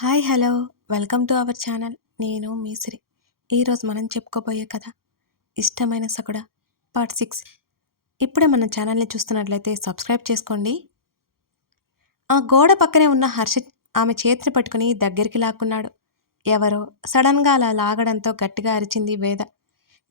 Hi hello. Welcome to our channel. నేను మీసిరి. ఈరోజు మనం చెప్పుకోబోయే కథ ఇష్టమైన సకుడ పార్ట్ సిక్స్. ఇప్పుడే మన ఛానల్ని చూస్తున్నట్లయితే సబ్స్క్రైబ్ చేసుకోండి. ఆ గోడ పక్కనే ఉన్న హర్షిత్ ఆమె చేతిని పట్టుకుని దగ్గరికి లాక్కున్నాడు. ఎవరో సడన్గా అలా లాగడంతో గట్టిగా అరిచింది వేద.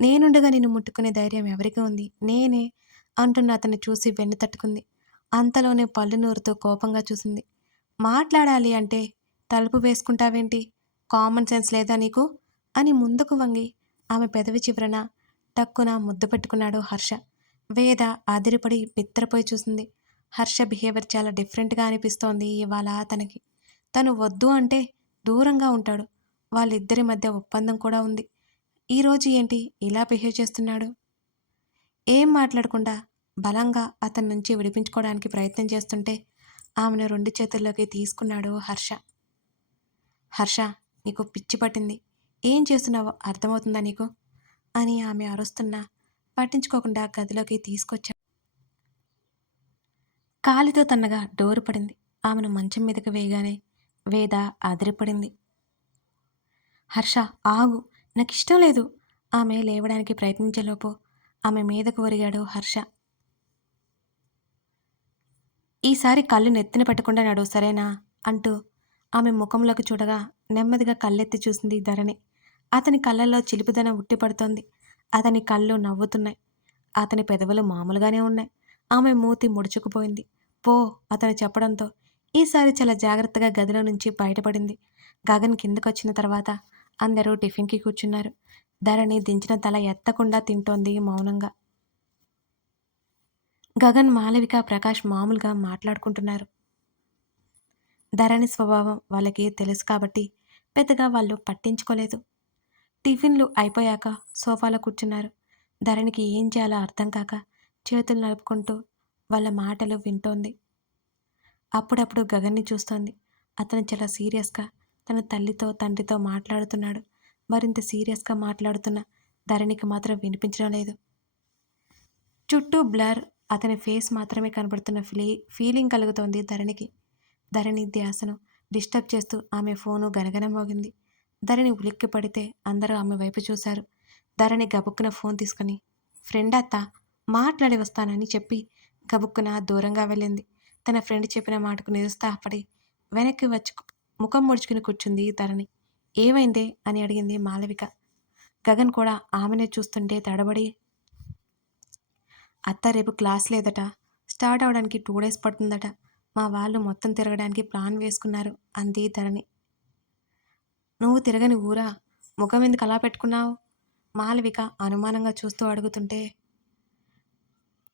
నేనుండగా నిన్ను ముట్టుకునే ధైర్యం ఎవరికి ఉంది? నేనే అంటున్న అతన్ని చూసి వెన్ను తట్టుకుంది. అంతలోనే పళ్ళు నూరుతో కోపంగా చూసింది. మాట్లాడాలి అంటే తలుపు వేసుకుంటావేంటి? కామన్ సెన్స్ లేదా నీకు? అని ముందుకు వంగి ఆమె పెదవి చివరన టక్కున ముద్దు పెట్టుకున్నాడు హర్ష. వేద ఆదిరిపడి బిత్తరపోయి చూసింది. హర్ష బిహేవియర్ చాలా డిఫరెంట్గా అనిపిస్తోంది ఇవాళ తనకి తను వద్దు అంటే దూరంగా ఉంటాడు. వాళ్ళిద్దరి మధ్య ఒప్పందం కూడా ఉంది. ఈరోజు ఏంటి ఇలా బిహేవ్ చేస్తున్నాడు? ఏం మాట్లాడకుండా బలంగా అతని నుంచి విడిపించుకోవడానికి ప్రయత్నం చేస్తుంటే ఆమెను రెండు చేతుల్లోకి తీసుకున్నాడు హర్ష. హర్ష నీకు పిచ్చి పట్టింది. ఏం చేస్తున్నావో అర్థమవుతుందా నీకు? అని ఆమె అరుస్తున్నా పట్టించుకోకుండా గదిలోకి తీసుకొచ్చా. కాలితో తన్నగా డోరు పడింది. ఆమెను మంచం మీదకి వేయగానే వేద అదిరిపడింది. హర్ష ఆగు నాకు ఇష్టం లేదు. ఆమె లేవడానికి ప్రయత్నించేలోపు ఆమె మీదకు ఒరిగాడు హర్ష. ఈసారి కళ్ళు నెత్తిన పెట్టకుండా నడు సరేనా? అంటూ ఆమె ముఖంలోకి చూడగా నెమ్మదిగా కళ్ళెత్తి చూసింది ధరణి. అతని కళ్ళల్లో చిలిపిదనం ఉట్టిపడుతోంది అతని కళ్ళు నవ్వుతున్నాయి. అతని పెదవులు మామూలుగానే ఉన్నాయి. ఆమె మూతి ముడుచుకుపోయింది. పో అతను చెప్పడంతో ఈసారి చాలా జాగ్రత్తగా గదిలో నుంచి బయటపడింది. గగన్ కిందకొచ్చిన తర్వాత అందరూ టిఫిన్కి కూర్చున్నారు. ధరణి దించిన తల ఎత్తకుండా తింటోంది మౌనంగా. గగన్ మాలవిక ప్రకాష్ మామూలుగా మాట్లాడుకుంటున్నారు. ధరణి స్వభావం వాళ్ళకి తెలుసు కాబట్టి పెద్దగా వాళ్ళు పట్టించుకోలేదు. టిఫిన్లు అయిపోయాక సోఫాలో కూర్చున్నారు. ధరణికి ఏం చేయాలో అర్థం కాక చేతులు నలుపుకుంటూ వాళ్ళ మాటలు వింటోంది. అప్పుడప్పుడు గగన్ని చూస్తోంది. అతను చాలా సీరియస్గా తన తల్లితో తండ్రితో మాట్లాడుతున్నాడు. మరింత సీరియస్గా మాట్లాడుతున్న ధరణికి మాత్రం వినిపించడం లేదు. చుట్టూ బ్లర్ అతని ఫేస్ మాత్రమే కనబడుతున్న ఫీలింగ్ కలుగుతోంది ధరణికి. ధరణి ధ్యాసను డిస్టర్బ్ చేస్తూ ఆమె ఫోను గనగన మోగింది. ధరణి ఉలిక్కి పడితే అందరూ ఆమె వైపు చూశారు. ధరణి గబుక్కున ఫోన్ తీసుకుని ఫ్రెండ్ అత్త మాట్లాడి వస్తానని చెప్పి గబుక్కున దూరంగా వెళ్ళింది. తన ఫ్రెండ్ చెప్పిన మాటకు నిరుత్సాహపడి వెనక్కి వచ్చి ముఖం ముడుచుకుని కూర్చుంది ధరణి. ఏమైందే? అని అడిగింది మాలవిక. గగన్ కూడా ఆమెనే చూస్తుంటే తడబడి అత్త రేపు క్లాస్ లేదట. స్టార్ట్ అవడానికి టూ డేస్ పడుతుందట. మా వాళ్ళు మొత్తం తిరగడానికి ప్లాన్ వేసుకున్నారు అంది ధరణి. నువ్వు తిరగని ఊరా? ముఖం ఎందుకు అలా పెట్టుకున్నావు? మాలవిక అనుమానంగా చూస్తూ అడుగుతుంటే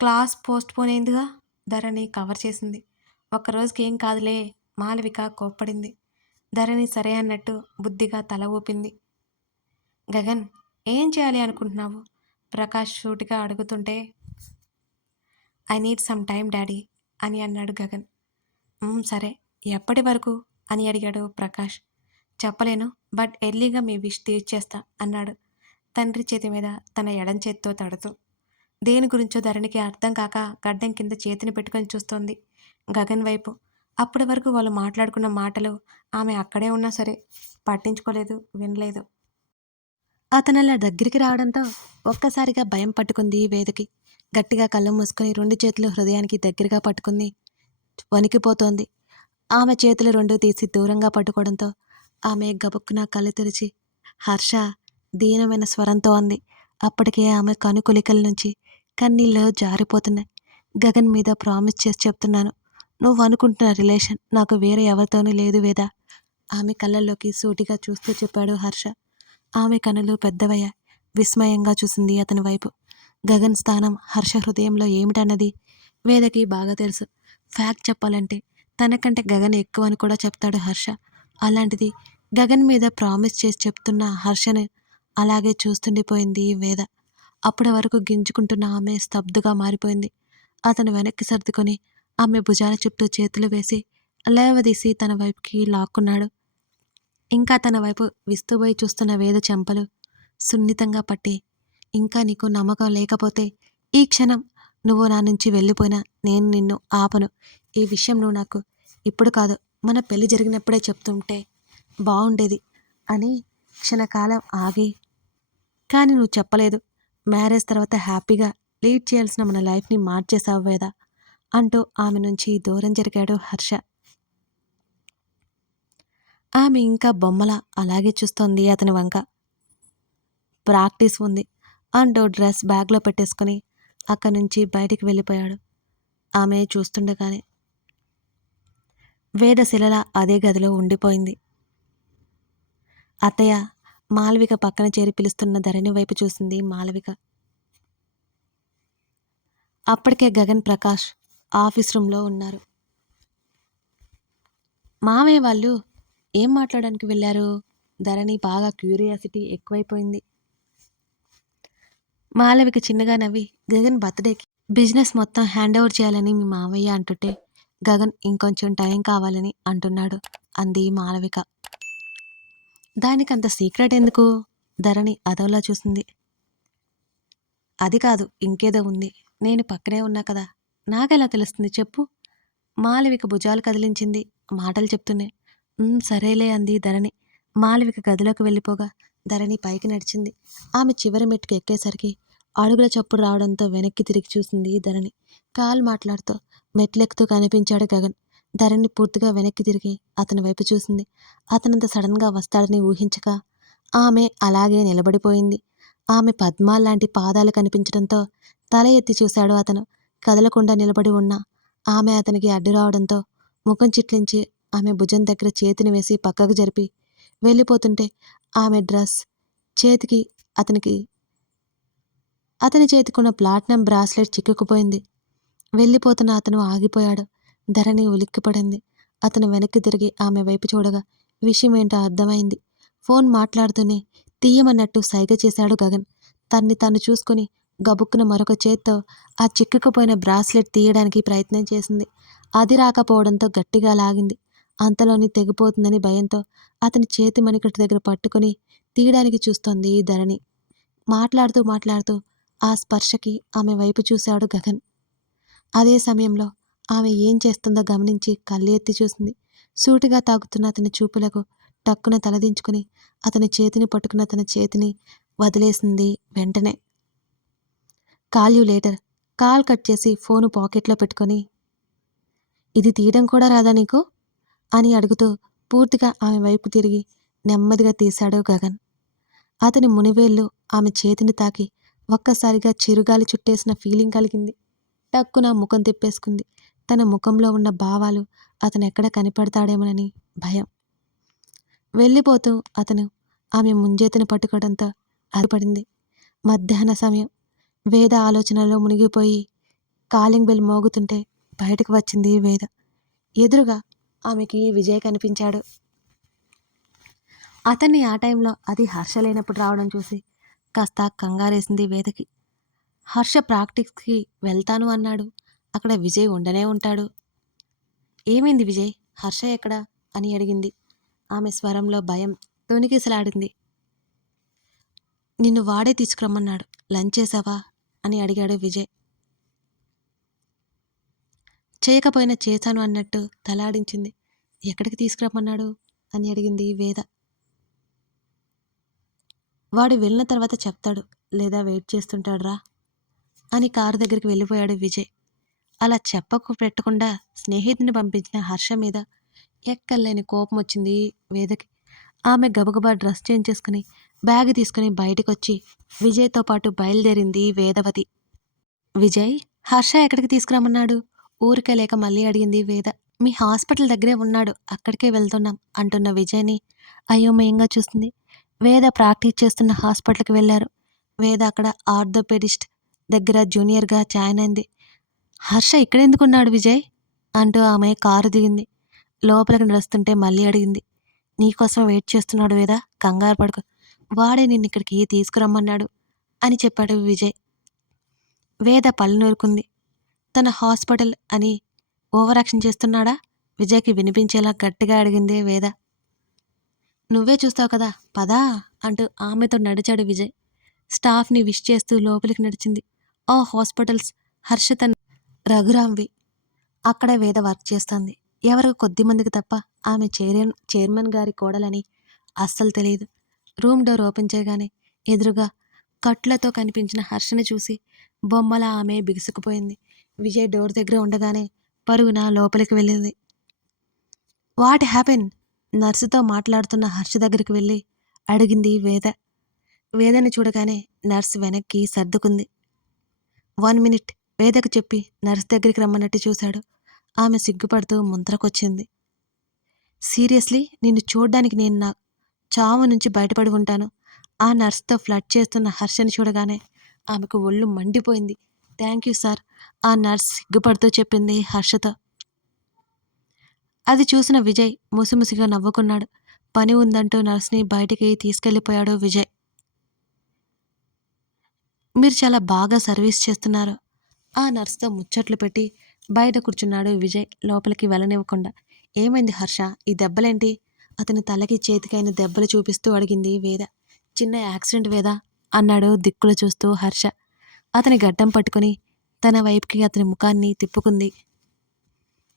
క్లాస్ పోస్ట్ పోన్ అయిందిగా? ధరణి కవర్ చేసింది. ఒక్కరోజుకి ఏం కాదులే మాలవిక కోప్పడింది. ధరణి సరే అన్నట్టు బుద్ధిగా తల ఊపింది. గగన్ ఏం చేయాలి అనుకుంటున్నావు? ప్రకాష్ షూటిగా అడుగుతుంటే I need some time daddy అని అన్నాడు గగన్. సరే ఎప్పటి వరకు? అని అడిగాడు ప్రకాష్. చెప్పలేను బట్ ఎర్లీగా మీ విష్ తీర్చేస్తా అన్నాడు తండ్రి చేతి మీద తన ఎడం చేత్తో తడుతూ. దేని గురించో ధరణికి అర్థం కాక గడ్డం కింద చేతిని పెట్టుకొని చూస్తోంది గగన్ వైపు. అప్పటి వరకు వాళ్ళు మాట్లాడుకున్న మాటలు ఆమె అక్కడే ఉన్నా సరే పట్టించుకోలేదు వినలేదు. అతను అలా దగ్గరికి రావడంతో ఒక్కసారిగా భయం పట్టుకుంది వేదకి. గట్టిగా కళ్ళు మూసుకొని రెండు చేతులు హృదయానికి దగ్గరగా పట్టుకుంది వణికిపోతోంది. ఆమె చేతులు రెండు తీసి దూరంగా పట్టుకోవడంతో ఆమె గబుక్కున కళ్ళు తెరిచి హర్ష దీనమైన స్వరంతో అంది. అప్పటికే ఆమె కనుకొలికల నుంచి కన్నీళ్ళు జారిపోతున్నాయి. గగన్ మీద ప్రామిస్ చేసి చెప్తున్నాను. నువ్వు అనుకుంటున్న రిలేషన్ నాకు వేరే ఎవరితోనూ లేదు వేదా ఆమె కళ్ళల్లోకి సూటిగా చూస్తూ చెప్పాడు హర్ష. ఆమె కనులు పెద్దవయ్యా విస్మయంగా చూసింది అతని వైపు. గగన్ స్థానం హర్ష హృదయంలో ఏమిటన్నది వేదకి బాగా తెలుసు. ఫ్యాక్ట్ చెప్పాలంటే తనకంటే గగన్ ఎక్కువ అని కూడా చెప్తాడు హర్ష. అలాంటిది గగన్ మీద ప్రామిస్ చేసి చెప్తున్న హర్షను అలాగే చూస్తుండిపోయింది వేద. అప్పటి వరకు గింజుకుంటున్న ఆమె స్తబ్దుగా మారిపోయింది. అతను వెనక్కి సర్దుకొని ఆమె భుజాల చుట్టూ చేతులు వేసి లేవదీసి తన వైపుకి లాక్కున్నాడు. ఇంకా తన వైపు విస్తుపోయి చూస్తున్న వేద చెంపలు సున్నితంగా పట్టి ఇంకా నీకు నమ్మకం లేకపోతే ఈ క్షణం నువ్వు నా నుంచి వెళ్ళిపోయినా నేను నిన్ను ఆపను. ఈ విషయం నువ్వు నాకు ఇప్పుడు కాదు మన పెళ్ళి జరిగినప్పుడే చెప్తుంటే బాగుండేది అని క్షణకాలం ఆగి. కానీ నువ్వు చెప్పలేదు మ్యారేజ్ తర్వాత హ్యాపీగా లీడ్ చేయాల్సిన మన లైఫ్ని మార్చేసావు వేదా అంటూ ఆమె నుంచి దూరం జరిగాడు హర్ష. ఆమె ఇంకా బొమ్మల అలాగే చూస్తోంది అతని వంక. ప్రాక్టీస్ ఉంది అంటూ డ్రెస్ బ్యాగ్లో పెట్టేసుకుని అక్కడి నుంచి బయటికి వెళ్ళిపోయాడు. ఆమె చూస్తుండగానే వేదశిలల అదే గదిలో ఉండిపోయింది. అత్తయ్య మాలవిక పక్కన చేరి పిలుస్తున్న ధరణి వైపు చూసింది మాలవిక. అప్పటికే గగన్ ప్రకాష్ ఆఫీస్ రూమ్లో ఉన్నారు. మామయ్య వాళ్ళు ఏం మాట్లాడడానికి వెళ్ళారు? ధరణి బాగా క్యూరియాసిటీ ఎక్కువైపోయింది. మాలవిక చిన్నగా నవ్వి గగన్ బర్త్డేకి బిజినెస్ మొత్తం హ్యాండ్ ఓవర్ చేయాలని మీ మామయ్య అంటుంటే గగన్ ఇంకొంచెం టైం కావాలని అంటున్నాడు అంది మాలవిక. దానికి అంత సీక్రెట్ ఎందుకు? ధరణి అదోలా చూసింది. అది కాదు ఇంకేదో ఉంది. నేను పక్కనే ఉన్నా కదా. నాకెలా తెలుస్తుంది చెప్పు. మాలవిక భుజాలు కదిలించింది మాటలు చెప్తూనే. "ఉమ్, సరేలే అంది ధరణి. మాలవిక గదిలోకి వెళ్ళిపోగా ధరణి పైకి నడిచింది. ఆమె చివరి మెట్టుకు ఎక్కేసరికి అడుగుల చప్పుడు రావడంతో వెనక్కి తిరిగి చూసింది ధరణి. కాల్ మాట్లాడుతూ మెట్లెక్కుతూ కనిపించాడు గగన్. ధరణి పూర్తిగా వెనక్కి తిరిగి అతని వైపు చూసింది. అతనంత సడన్గా వస్తాడని ఊహించక ఆమె అలాగే నిలబడిపోయింది. ఆమె పద్మాల్లాంటి పాదాలు కనిపించడంతో తల ఎత్తి చూశాడు అతను. కదలకుండా నిలబడి ఉన్న ఆమె అతనికి అడ్డు రావడంతో ముఖం చిట్లించి ఆమె భుజం దగ్గర చేతిని వేసి పక్కకు జరిపి వెళ్ళిపోతుంటే ఆమె డ్రెస్ చేతికి అతనికి అతని చేతికున్న ప్లాట్నం బ్రాస్లెట్ చిక్కుకుపోయింది. వెళ్ళిపోతున్న అతను ఆగిపోయాడు. ధరణి ఉలిక్కిపడింది. అతను వెనక్కి తిరిగి ఆమె వైపు చూడగా విషయం ఏంటో అర్థమైంది. ఫోన్ మాట్లాడుతూనే తీయమన్నట్టు సైగ చేశాడు గగన్. తన్ని తాను చూసుకుని గబుక్కున మరొక చేత్తో ఆ చిక్కుకుపోయిన బ్రాస్లెట్ తీయడానికి ప్రయత్నం చేసింది. అది రాకపోవడంతో గట్టిగా లాగింది. అంతలోని తెగిపోతుందని భయంతో అతని చేతి మణికట్టు దగ్గర పట్టుకుని తీయడానికి చూస్తోంది ధరణి. మాట్లాడుతూ మాట్లాడుతూ ఆ స్పర్శకి ఆమె వైపు చూశాడు గగన్. అదే సమయంలో ఆమె ఏం చేస్తుందో గమనించి కళ్ళు ఎత్తి చూసింది. సూటిగా తాగుతున్న అతని చూపులకు టక్కున తలదించుకుని అతని చేతిని పట్టుకున్న తన చేతిని వదిలేసింది వెంటనే. Call you later call cut చేసి ఫోను పాకెట్లో పెట్టుకొని ఇది తీయడం కూడా రాదా నీకు? అని అడుగుతూ పూర్తిగా ఆమె వైపు తిరిగి నెమ్మదిగా తీశాడు గగన్. అతని మునివేళ్ళు ఆమె చేతిని తాకి ఒక్కసారిగా చిరుగాలి చుట్టేసిన ఫీలింగ్ కలిగింది. టక్కున ముఖం తిప్పేసుకుంది. తన ముఖంలో ఉన్న భావాలు అతను ఎక్కడ కనిపెడతాడేమోనని భయం. వెళ్ళిపోతూ అతను ఆమె ముంజేతిని పట్టుకోవడంతో అదిపడింది. మధ్యాహ్న సమయం. వేద ఆలోచనలో మునిగిపోయి కాలింగ్ బెల్ మోగుతుంటే బయటకు వచ్చింది వేద. ఎదురుగా ఆమెకి విజయ్ కనిపించాడు. అతన్ని ఆ టైంలో అది హర్ష లేనప్పుడు రావడం చూసి కాస్త కంగారేసింది వేదకి. హర్ష ప్రాక్టీస్కి వెళ్తాను అన్నాడు. అక్కడ విజయ్ ఉండనే ఉంటాడు. ఏమైంది విజయ్? హర్ష ఎక్కడా? అని అడిగింది. ఆమె స్వరంలో భయం తొణికిసలాడింది నిన్ను వాడే తీసుకురమ్మన్నాడు. లంచ్ చేసావా? అని అడిగాడు విజయ్. చేయకపోయినా చేశాను అన్నట్టు తలాడించింది. ఎక్కడికి తీసుకురమ్మన్నాడు? అని అడిగింది వేద. వాడు వెళ్ళిన తర్వాత చెప్తాడు లేదా వెయిట్ చేస్తుంటాడురా అని కారు దగ్గరికి వెళ్ళిపోయాడు విజయ్. అలా చెప్పకు పెట్టకుండా స్నేహితుని పంపించిన హర్ష మీద ఎక్కర్లేని కోపం వచ్చింది వేదకి. ఆమె గబగబా డ్రెస్ చేంజ్ చేసుకుని బ్యాగ్ తీసుకుని బయటకు వచ్చి విజయ్తో పాటు బయలుదేరింది వేదవతి. విజయ్ హర్ష ఎక్కడికి తీసుకురమ్మన్నాడు? ఊరికే లేక మళ్ళీ అడిగింది వేద. మీ హాస్పిటల్ దగ్గరే ఉన్నాడు అక్కడికే వెళ్తున్నాం అంటున్న విజయ్ని అయోమయంగా చూస్తుంది. వేద ప్రాక్టీస్ చేస్తున్న హాస్పిటల్కి వెళ్ళారు వేద అక్కడ ఆర్థోపెడిస్ట్ దగ్గర జూనియర్గా జాయిన్ అయింది. హర్ష ఇక్కడెందుకున్నాడు విజయ్? అంటూ ఆమె కారు దిగింది. లోపలికి నడుస్తుంటే మళ్ళీ అడిగింది. నీకోసం వెయిట్ చేస్తున్నాడు వేదా కంగారు పడుకు. వాడే నిన్ను ఇక్కడికి తీసుకురమ్మన్నాడు అని చెప్పాడు విజయ్. వేద పళ్ళు నూరుకుంది. తన హాస్పిటల్ అని ఓవరాక్షన్ చేస్తున్నాడా? విజయ్కి వినిపించేలా గట్టిగా అడిగిందే వేద. నువ్వే చూస్తావు కదా పదా? అంటూ ఆమెతో నడిచాడు విజయ్. స్టాఫ్ని విష్ చేస్తూ లోపలికి నడిచింది. ఆ హాస్పిటల్స్ హర్ష తన రఘురామ్వి. అక్కడే వేద వర్క్ చేస్తుంది. ఎవరికి కొద్ది మందికి తప్ప ఆమె చైర్మన్ చైర్మన్ గారి కోడలని అస్సలు తెలియదు. రూమ్ డోర్ ఓపెన్ చేయగానే ఎదురుగా కట్లతో కనిపించిన హర్షని చూసి బొమ్మల ఆమె బిగుసుకుపోయింది. విజయ్ డోర్ దగ్గర ఉండగానే పరుగున లోపలికి వెళ్ళింది. What happen? నర్సుతో మాట్లాడుతున్న హర్ష దగ్గరికి వెళ్ళి అడిగింది వేద. వేదని చూడగానే నర్స్ వెనక్కి సర్దుకుంది. వన్ మినిట్ వేదకు చెప్పి నర్స్ దగ్గరికి రమ్మన్నట్టు చూశాడు. ఆమె సిగ్గుపడుతూ ముంతరకొచ్చింది సీరియస్లీ నిన్ను చూడ్డానికి నేను నా చావు నుంచి బయటపడి ఉంటాను. ఆ నర్స్తో ఫ్లడ్ చేస్తున్న హర్షని చూడగానే ఆమెకు ఒళ్ళు మండిపోయింది. థ్యాంక్ యూ సార్ ఆ నర్స్ సిగ్గుపడుతూ చెప్పింది హర్షతో. అది చూసిన విజయ్ ముసిముసిగా నవ్వుకున్నాడు. పని ఉందంటూ నర్స్ని బయటికి తీసుకెళ్ళిపోయాడు విజయ్. మీరు చాలా బాగా సర్వీస్ చేస్తున్నారు. ఆ నర్స్తో ముచ్చట్లు పెట్టి బయట కూర్చున్నాడు విజయ్ లోపలికి వెళ్ళనివ్వకుండా. ఏమైంది హర్ష? ఈ దెబ్బలేంటి? అతని తలకి చేతికైన దెబ్బలు చూపిస్తూ అడిగింది వేద. చిన్న యాక్సిడెంట్ వేద? అన్నాడు దిక్కులు చూస్తూ హర్ష. అతని గడ్డం పట్టుకుని తన వైపుకి అతని ముఖాన్ని తిప్పుకుంది.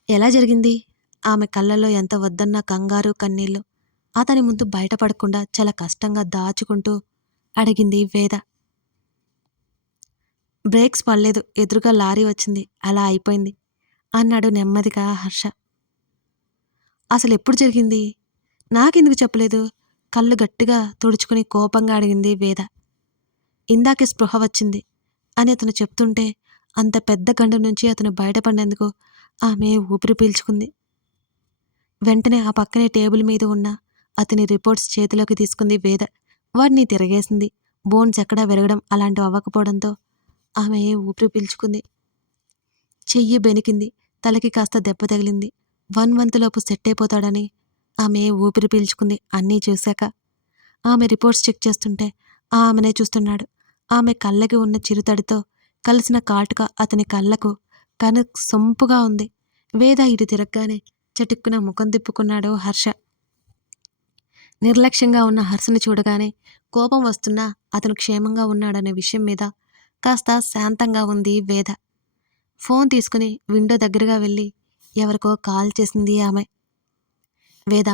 ఎలా జరిగింది? ఆమె కళ్ళల్లో ఎంత వద్దన్న కంగారు కన్నీళ్ళు. అతని ముందు బయటపడకుండా చాలా కష్టంగా దాచుకుంటూ అడిగింది వేద. బ్రేక్స్ పడలేదు. ఎదురుగా లారీ వచ్చింది. అలా అయిపోయింది అన్నాడు నెమ్మదిగా హర్ష. అసలు ఎప్పుడు జరిగింది? నాకెందుకు చెప్పలేదు? కళ్ళు గట్టిగా తుడుచుకుని కోపంగా అడిగింది వేద. ఇందాకే స్పృహ వచ్చింది. అని అతను చెప్తుంటే అంత పెద్ద గండం నుంచి అతను బయటపడినందుకు ఆమె ఊపిరి పీల్చుకుంది. వెంటనే ఆ పక్కనే టేబుల్ మీద ఉన్న అతని రిపోర్ట్స్ చేతిలోకి తీసుకుంది వేద. వాడిని తిరగేసింది. బోన్స్ ఎక్కడా విరగడం అలాంటివి అవ్వకపోవడంతో ఆమె ఊపిరి పీల్చుకుంది. చెయ్యి బెనికింది. తలకి కాస్త దెబ్బ తగిలింది. వన్ మంత్లోపు సెట్ అయిపోతాడని ఆమె ఊపిరి పీల్చుకుంది అన్నీ చూశాక. ఆమె రిపోర్ట్స్ చెక్ చేస్తుంటే ఆమెనే చూస్తున్నాడు. ఆమె కళ్ళకి ఉన్న చిరుతడితో కలిసిన కాటుక అతని కళ్ళకు కను సొంపుగా ఉంది. వేద ఇటు తిరగగానే చటుక్కున ముఖం తిప్పుకున్నాడు హర్ష. నిర్లక్ష్యంగా ఉన్న హర్షని చూడగానే కోపం వస్తున్నా అతను క్షేమంగా ఉన్నాడనే విషయం మీద కాస్త శాంతంగా ఉంది వేద. ఫోన్ తీసుకుని విండో దగ్గరగా వెళ్ళి ఎవరికో కాల్ చేసింది ఆమె. వేద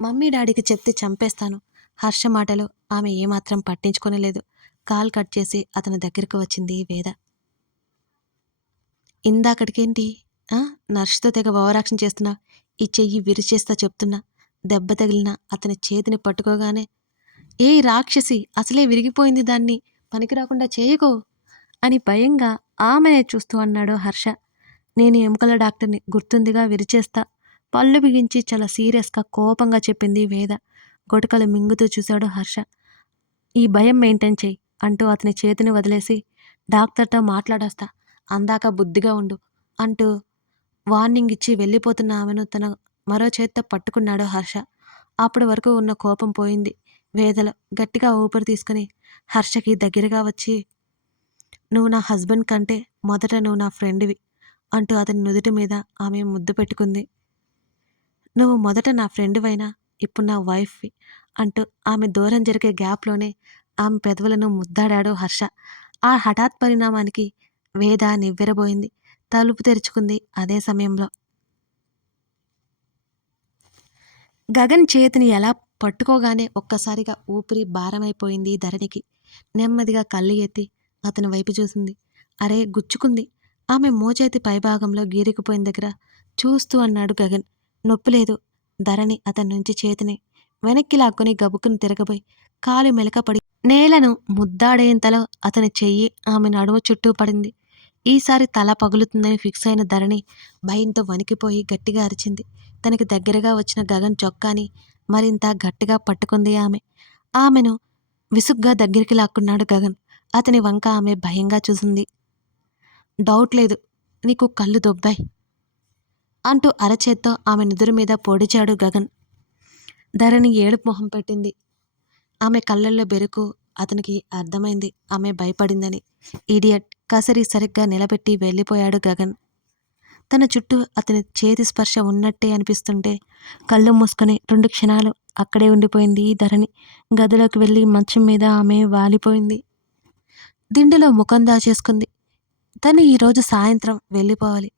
మమ్మీ డాడీకి చెప్తే చంపేస్తాను. హర్ష మాటలు ఆమె ఏమాత్రం పట్టించుకోనలేదు. కాల్ కట్ చేసి అతని దగ్గరకు వచ్చింది వేద. ఇందాకటికేంటి ఆ, నర్సుతో తెగ ఓవరాక్షన్ చేస్తున్నా ఈ చెయ్యి విరిచేస్తా చెప్తున్నా దెబ్బ తగిలిన అతని చేతిని పట్టుకోగానే ఏ రాక్షసి అసలే విరిగిపోయింది దాన్ని పనికి రాకుండా చేయకో అని భయంగా ఆమెనే చూస్తూ అన్నాడు హర్ష. నేను ఎముకల డాక్టర్ని గుర్తుందిగా విరిచేస్తా పళ్ళు బిగించి చాలా సీరియస్గా కోపంగా చెప్పింది వేద. గొటకలు మింగుతూ చూశాడు హర్ష. ఈ భయం మెయింటైన్ చేయి అంటూ అతని చేతిని వదిలేసి డాక్టర్తో మాట్లాడొస్తా అందాక బుద్ధిగా ఉండు అంటూ వార్నింగ్ ఇచ్చి వెళ్ళిపోతున్న ఆమెను తన మరో చేత్తో పట్టుకున్నాడు హర్ష. అప్పటి వరకు ఉన్న కోపం పోయింది. వేదలో గట్టిగా ఊపిరి తీసుకుని హర్షకి దగ్గరగా వచ్చి నువ్వు నా హస్బెండ్ కంటే మొదట నువ్వు నా ఫ్రెండ్వి అంటూ అతని నుదుటి మీద ఆమె ముద్దు పెట్టుకుంది. నువ్వు మొదట నా ఫ్రెండ్వైనా ఇప్పుడు నా వైఫ్వి అంటూ ఆమె దూరం జరిగే గ్యాప్లోనే ఆమె పెదవులను ముద్దాడాడు హర్ష. ఆ హఠాత్ పరిణామానికి వేద నివ్వెరబోయింది. తలుపు తెరుచుకుంది అదే సమయంలో. గగన్ చేతిని ఎలా పట్టుకోగానే ఒక్కసారిగా ఊపిరి భారమైపోయింది ధరణికి. నెమ్మదిగా కళ్ళు ఎత్తి అతని వైపు చూసింది. అరే గుచ్చుకుంది. ఆమె మోచేతి పైభాగంలో గీరుకుపోయిన దగ్గర చూస్తూ అన్నాడు గగన్. నొప్పి లేదు ధరణి అతని నుంచి చేతిని వెనక్కి లాక్కొని గబుక్కుని తిరగబోయి కాలు మెలకపడి నేలను ముద్దాడేంతలో అతని చెయ్యి ఆమె నడుము చుట్టూ పడింది. ఈసారి తల పగులుతుందని ఫిక్స్ అయిన ధరణి భయంతో వణికిపోయి గట్టిగా అరిచింది. తనకి దగ్గరగా వచ్చిన గగన్ చొక్కాని మరింత గట్టిగా పట్టుకుంది ఆమె. ఆమెను విసుగ్గా దగ్గరికి లాక్కున్నాడు గగన్. అతని వంక ఆమె భయంగా చూసింది. డౌట్ లేదు నీకు కళ్ళు దొబ్బాయి అంటూ అరచేత్తో ఆమె నుదురు మీద పొడిచాడు గగన్. ధరణి ఏడుపు మొహం పెట్టింది. ఆమె కళ్ళల్లో బెరుకు అతనికి అర్థమైంది. ఆమె భయపడిందని. ఈడియట్ కసరి సరిగ్గా నిలబెట్టి వెళ్ళిపోయాడు గగన్. తన చుట్టూ అతని చేతి స్పర్శ ఉన్నట్టే అనిపిస్తుంటే కళ్ళు మూసుకొని రెండు క్షణాలు అక్కడే ఉండిపోయింది ఈ ధరణి. గదిలోకి వెళ్ళి మంచం మీద ఆమె వాలిపోయింది. దిండులో ముఖం దాచేసుకుంది. తను ఈరోజు సాయంత్రం వెళ్ళిపోవాలి.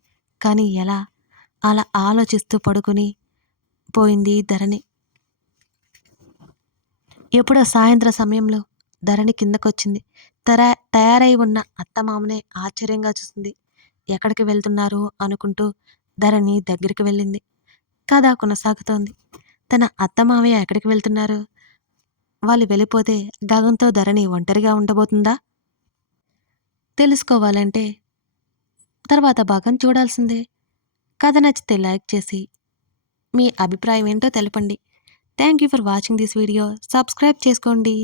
కానీ ఎలా? అలా ఆలోచిస్తూ పడుకుని పోయింది ధరణి. ఎప్పుడో సాయంత్ర సమయంలో ధరణి కిందకొచ్చింది. తరా తయారై ఉన్న అత్తమామనే ఆశ్చర్యంగా చూసింది. ఎక్కడికి వెళ్తున్నారు అనుకుంటూ ధరణి దగ్గరికి వెళ్ళింది. కథ కొనసాగుతోంది. తన అత్తమామయ్య ఎక్కడికి వెళ్తున్నారు? వాళ్ళు వెళ్ళిపోతే గగంతో ధరణి ఒంటరిగా ఉండబోతుందా? తెలుసుకోవాలంటే తర్వాత భాగం చూడాల్సిందే. కథ నచ్చితే లైక్ చేసి మీ అభిప్రాయం ఏంటో తెలపండి. Thank you for watching this video subscribe చేసుకోండి.